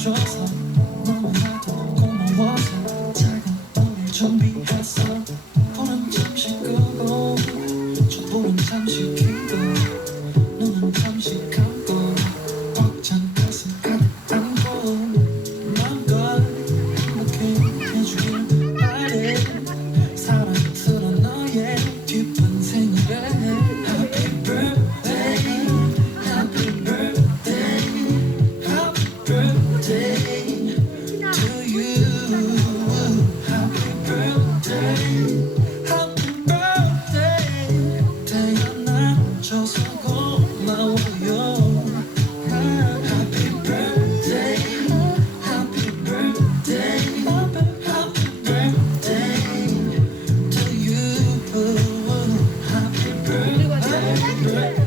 说 Yeah.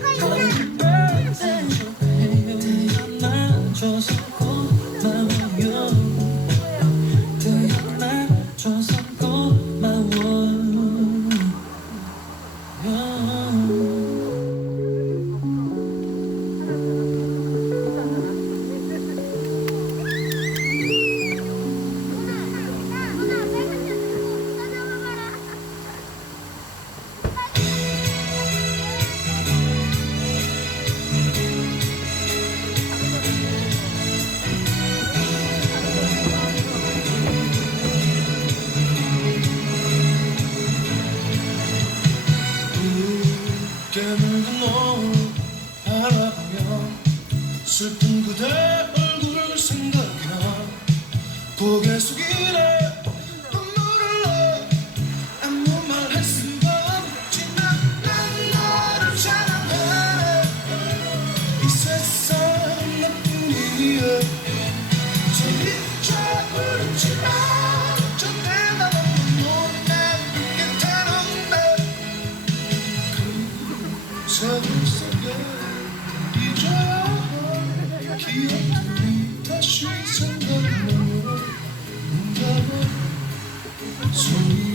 只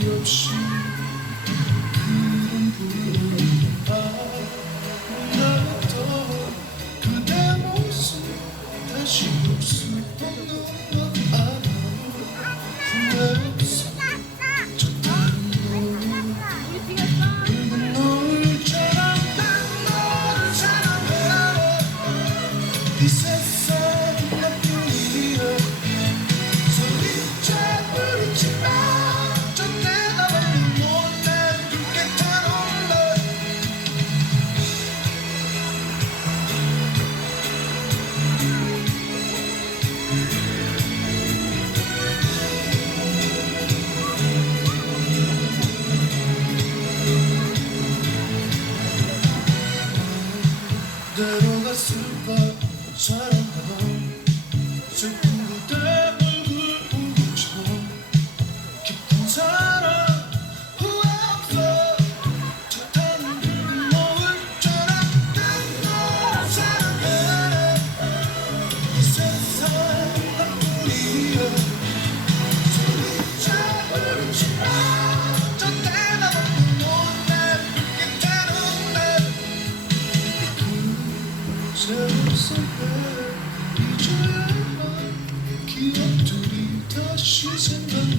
有时光。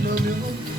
No, no, no.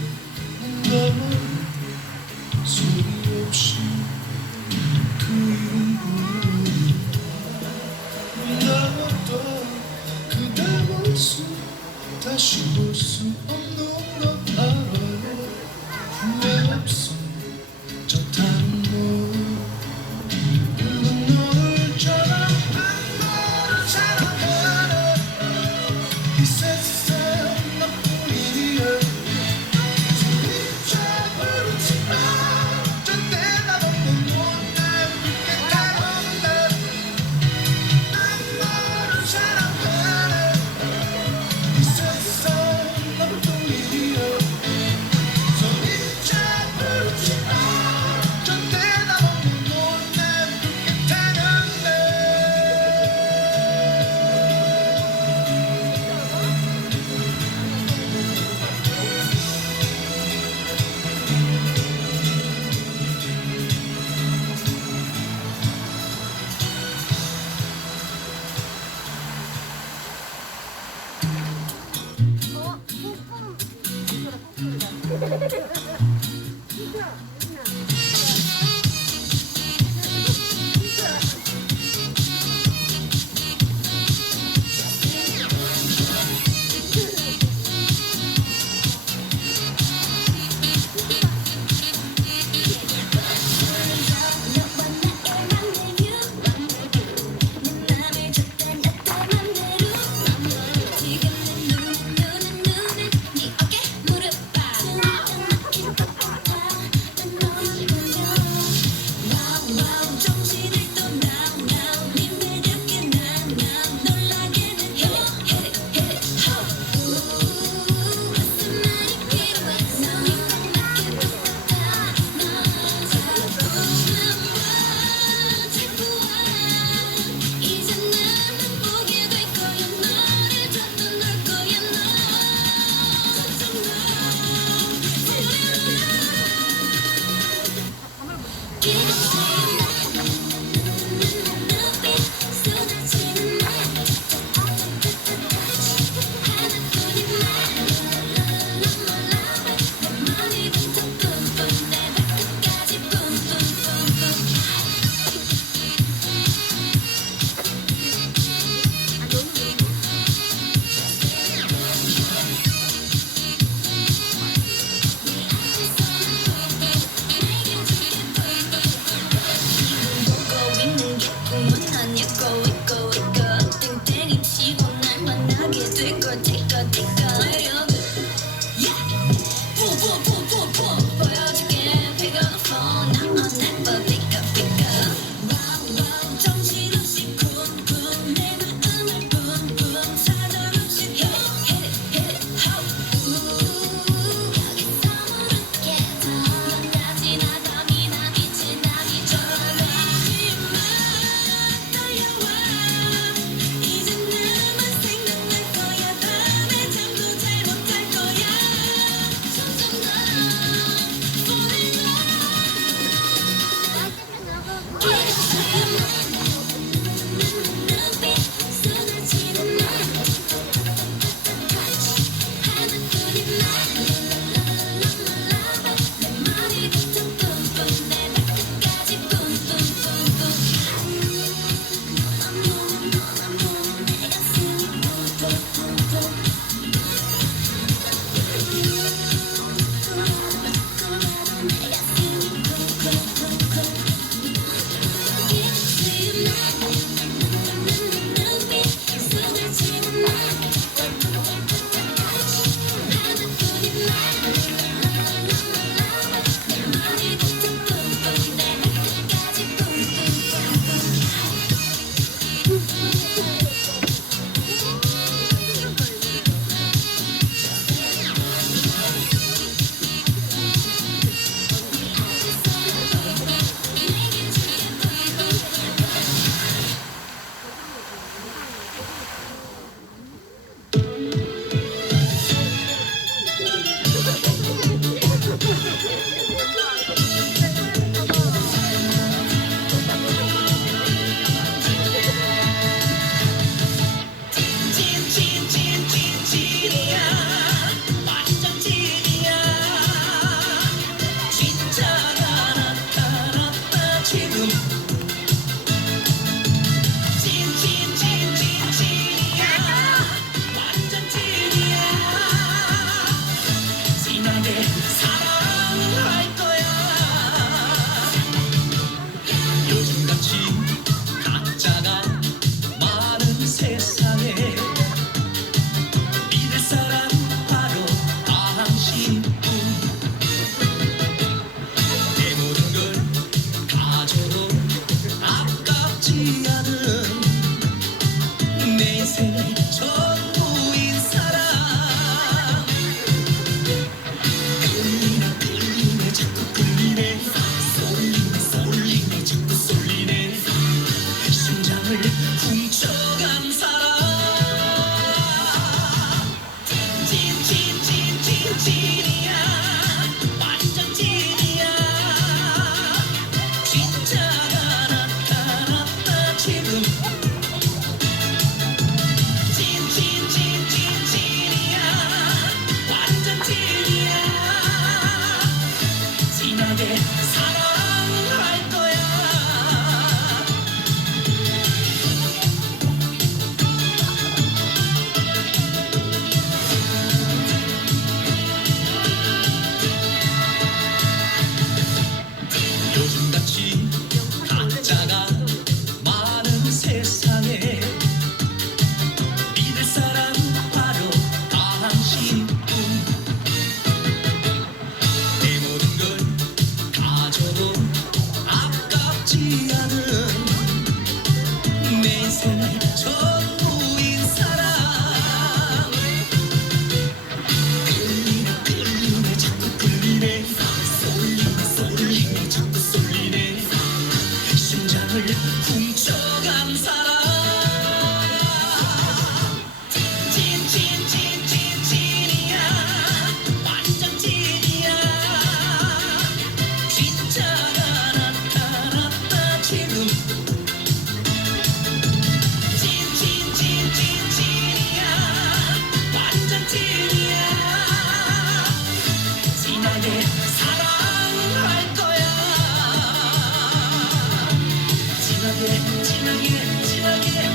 家打ち上げ